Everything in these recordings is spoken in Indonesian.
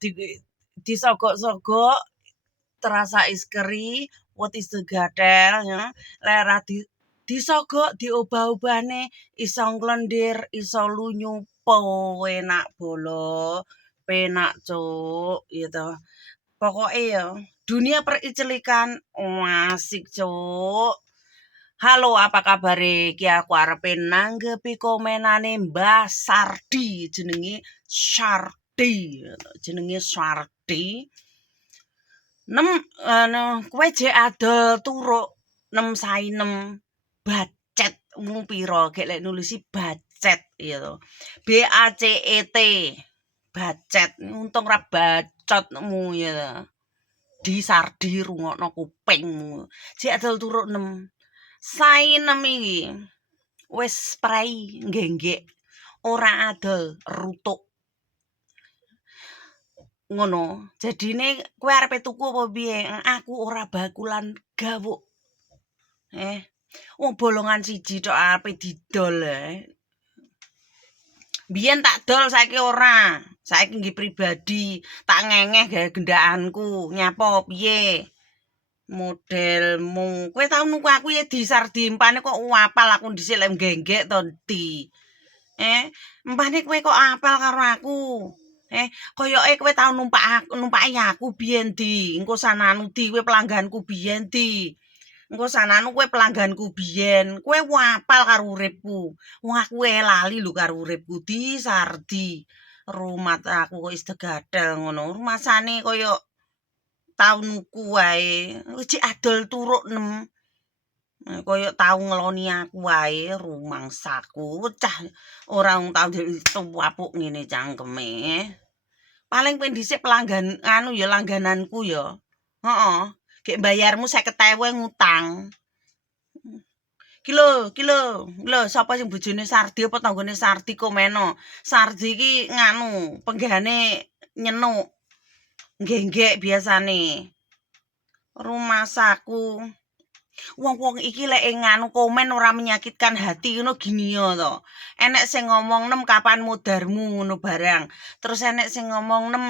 di disogok-sogok terasa iskeri, what is the gadel ya. Lera disogok diobah-obahne iso nglendir, iso lunyu enak bolo, penak cuk gitu. Pokoknya ya dunia pericelikan asik cuk. Halo, apa kabar iki aku arepe nanggepi komenane Mbah Sardi jenenge Sardi. Jenenge Sardi. Kowe jek adol turuk 6 sainem bacet mu pira gek lek nulisi bacet ya to. BACET bacet untung ra bacotmu ya to. Di Sardi rungokno kupingmu. Jek adol turuk 6 sainem iki wis spray nggek ora adol rutuk ngono. Jadine kowe arepe tuku apa piye? Aku ora bakulan gawuk. Wong bolongan siji tok arepe didol Biyen tak dol saiki ora. Saiki nggih pribadi tak ngengeh gawe gendakanku. Nyapa piye? Modelmu. Kowe tau nuku aku ya di Sardi mpane kok apal aku dhisik lek nggek to ndi. Mpane kowe kok apal karo aku. Koyoke kowe tau numpaki aku biyen di. Engko sananu di kowe pelangganku biyen di. Engko sananu kowe pelangganku biyen. Kowe apal karo uripku. Wong aku lali lho karo uripku di Sardi. Rumat aku kok is degadel ngono. Rumasane koyo tau nuku wae. Cek adol turuk 6. Koyo tau ngeloni aku wae rumangsaku. Cah ora tau tuwapuk ngene cangkeme. Paling pengen dhisik pelanggan anu ya langgananku ya. Heeh. Gek bayarmu 50.000 ngutang. Lho, sapa sing bojone Sardi apa tanggane Sardi komeno. Sardi iki nganu, penggahane nyenuk. Nggek biasane. Rumasaku. Wong-wong iki lek nganu komen ora menyakitkan hati ngono gini yo to. Enek sing ngomong nem kapan mudarmu ngono barang. Terus enek sing ngomong nem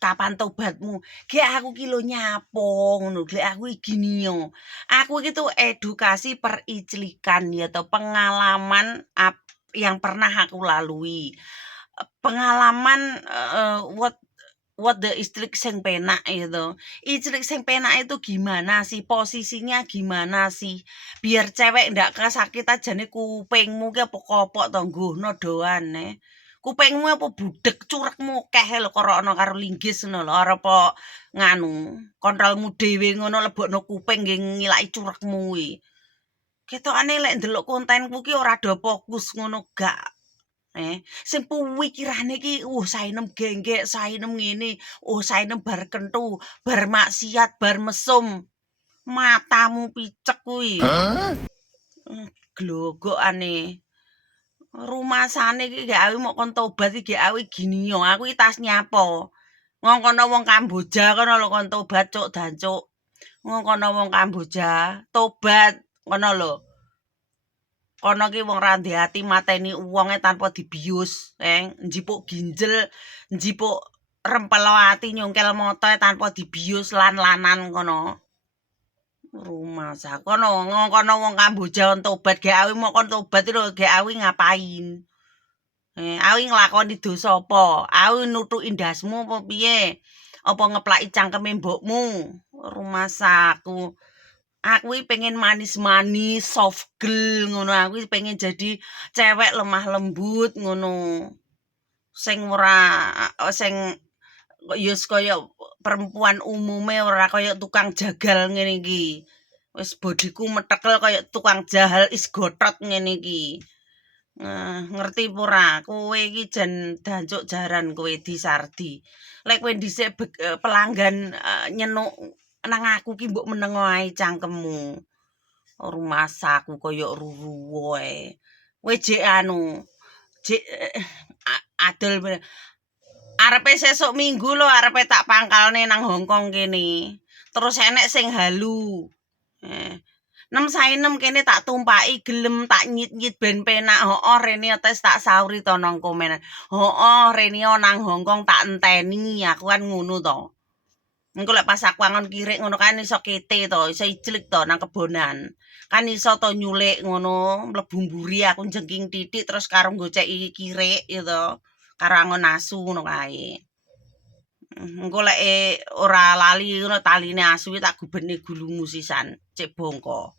kapan tobatmu. Gek aku ki lho nyapo ngono. Gek aku iki gini yo. Aku iki tuh edukasi periclikan ya to, pengalaman yang pernah aku lalui. Pengalaman what the istrik sing penak itu. Istrik sing penak itu gimana sih? Posisinya gimana sih? Biar cewek ndak kesakitan jane kupingmu ki apa kopok to nggono doan Kupingmu apa budek curekmu keh lho karo karo linggis ngono lho apa nganu kontrolmu dhewe ngono lebokno kuping nggih ngilaki curekmu kuwi. Ketokane lek ndelok kontenku ki ora do fokus ngono gak. Sing pemikiranne iki sainem genggek, sainem ngene, sainem bar kentu, bar maksiat, bar mesum. Matamu picek kuwi. Glogokane. Rumasane iki gak awi mok kon tobat iki gak awi gini yo. Aku iki tas nyapo. Ngongkono wong Kamboja kono lho kon tobat cuk dancuk. Ngongkono wong Kamboja tobat ngono lho. Kono ki wong ra ndek ati mateni wonge tanpa dibius, njipuk ginjel, njipuk rempel ati nyongkel motoe tanpa dibius lan-lanan kono. Rumasak kono ngono wong Kamboja on tobat gek awi mok kon tobat lho gek awi ngapain. Awi nglakoni dosa apa? Awi nutuki ndasmu apa piye? Apa ngeplaki cangkeme mbokmu? Rumasakku. Aku pengen manis-manis, soft girl ngono. Aku pengen jadi cewek lemah lembut ngono. Sing ora sing kaya perempuan umume ora kaya tukang jagal ngene iki. Wis bodiku metekel kaya tukang jahal is gotot ngene iki. Ngerti ora? Kowe iki jan dancuk jaran kowe di Sardi. Lek kowe dhisik pelanggan nyenuk nang aku ki mbok menengo ae cangkemmu. Rumasaku koyo ruru wae. Kowe jek anu, jek adol arepe sesuk minggu lho arepe tak pangkalne nang Hongkong kene. Terus enek sing halu. Nem saenem kene tak tumpaki gelem tak nyit-nyit ben penak. Hooh Rene tes tak sauri to nang komen. Hooh Rene nang Hongkong tak enteni aku kan ngono to. Engko lek pas aku angon kirik ngono kan iso kete to, iso ijlik to nang kebonan. Kan iso to nyulik ngono, mlebu mburi aku jengking titik terus karo goceki kirik ya to. Karo angon asu ngono kae. Engko lek ora lali ngono taline asu tak gubeni gulumu sisan, cek bongko.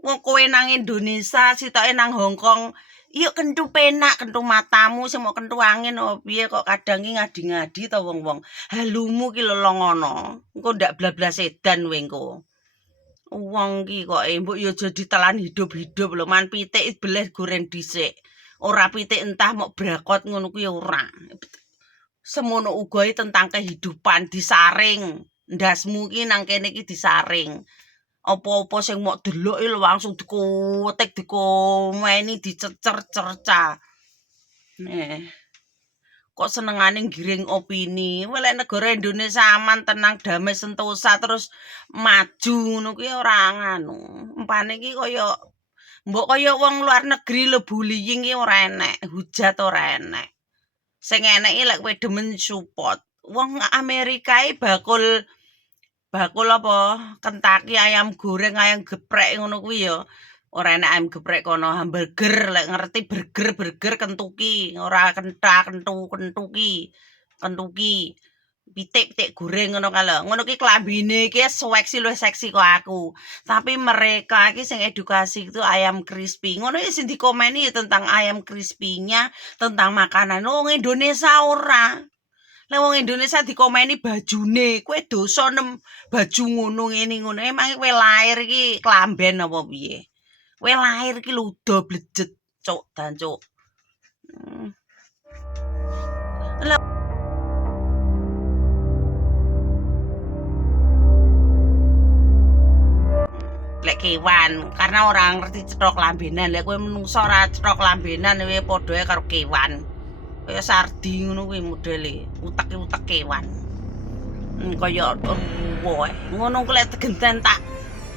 Wong kowe nang Indonesia, sitoke nang Hongkong, yuk kentu penak, kentu matamu sing mau kentu angin oh piye kok kadang iki ngadi-ngadi to wong-wong. Halumu ki lho ngono. Engko ndak blablas edan kowe engko. Wong ki kok mbok yo aja ditelan hidup-hidup lho, man pitik beles goreng dhisik. Ora pitik entah mok brakot ngono kuwi ora. Semono uga tentang kehidupan disaring. Ndasmu ki nang kene iki disaring. Apa-apa sing mok delok lho langsung dikotek dikomeni dicecer cerca. Kok senengane giring opini. Welek negara Indonesia aman tenang damai sentosa terus maju ngono kuwi ora nganu. Umpane iki kaya mbok kaya wong luar negeri lho bullying ki ora enek, hujat ora enek. Sing enek iki lek kowe demen support. Wong Amerika bakul apa Kentucky ayam goreng ayam geprek ngono kuwi ya ora enak ayam geprek kono hamburger lek ngerti burger Kentucky ora Kentucky pitik goreng ngono kae ngono ki klambine iki seksi luwih seksi kok aku tapi mereka iki sing edukasi itu ayam crispy ngono sing dikomeni tentang ayam crispy-nya tentang makanan wong Indonesia ora. Lah wong Indonesia dikomeni bajune, kowe dosa nem baju ngono ngene ngono. Emang kowe lahir iki klamben apa piye? Kowe lahir iki ludo blejet, cuk dan cuk. Lek kewan, karena orang ngerti cetok lambenan. Lek kowe menungso ora cetok lambenan kowe padha karo kewan. Kaya sardi ngono kuwi modele, utek-utek kewan. Kaya ruwo. Ngono ku lek tegenten tak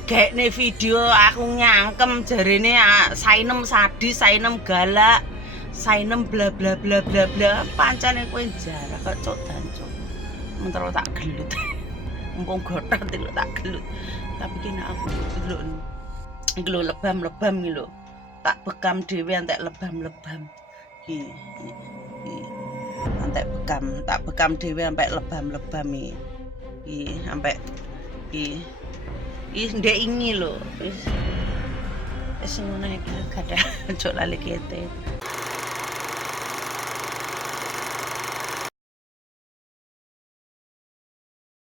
gaekne video aku nyangkem jarene sainem sadis, sainem galak, sainem bla bla bla bla bla. Pancene kowe jarak kok cuk dancuk. Mentero tak gelut. Mumpung gothot lho tak gelut. Tapi kene aku delok iki lho lebam-lebam iki lho. Tak bekam dhewe entek lebam-lebam. Iki tak bekam dhewe sampai lebam-lebam iki sampai iki ndek ingi lho wis ngono iki kada cuk lali kete.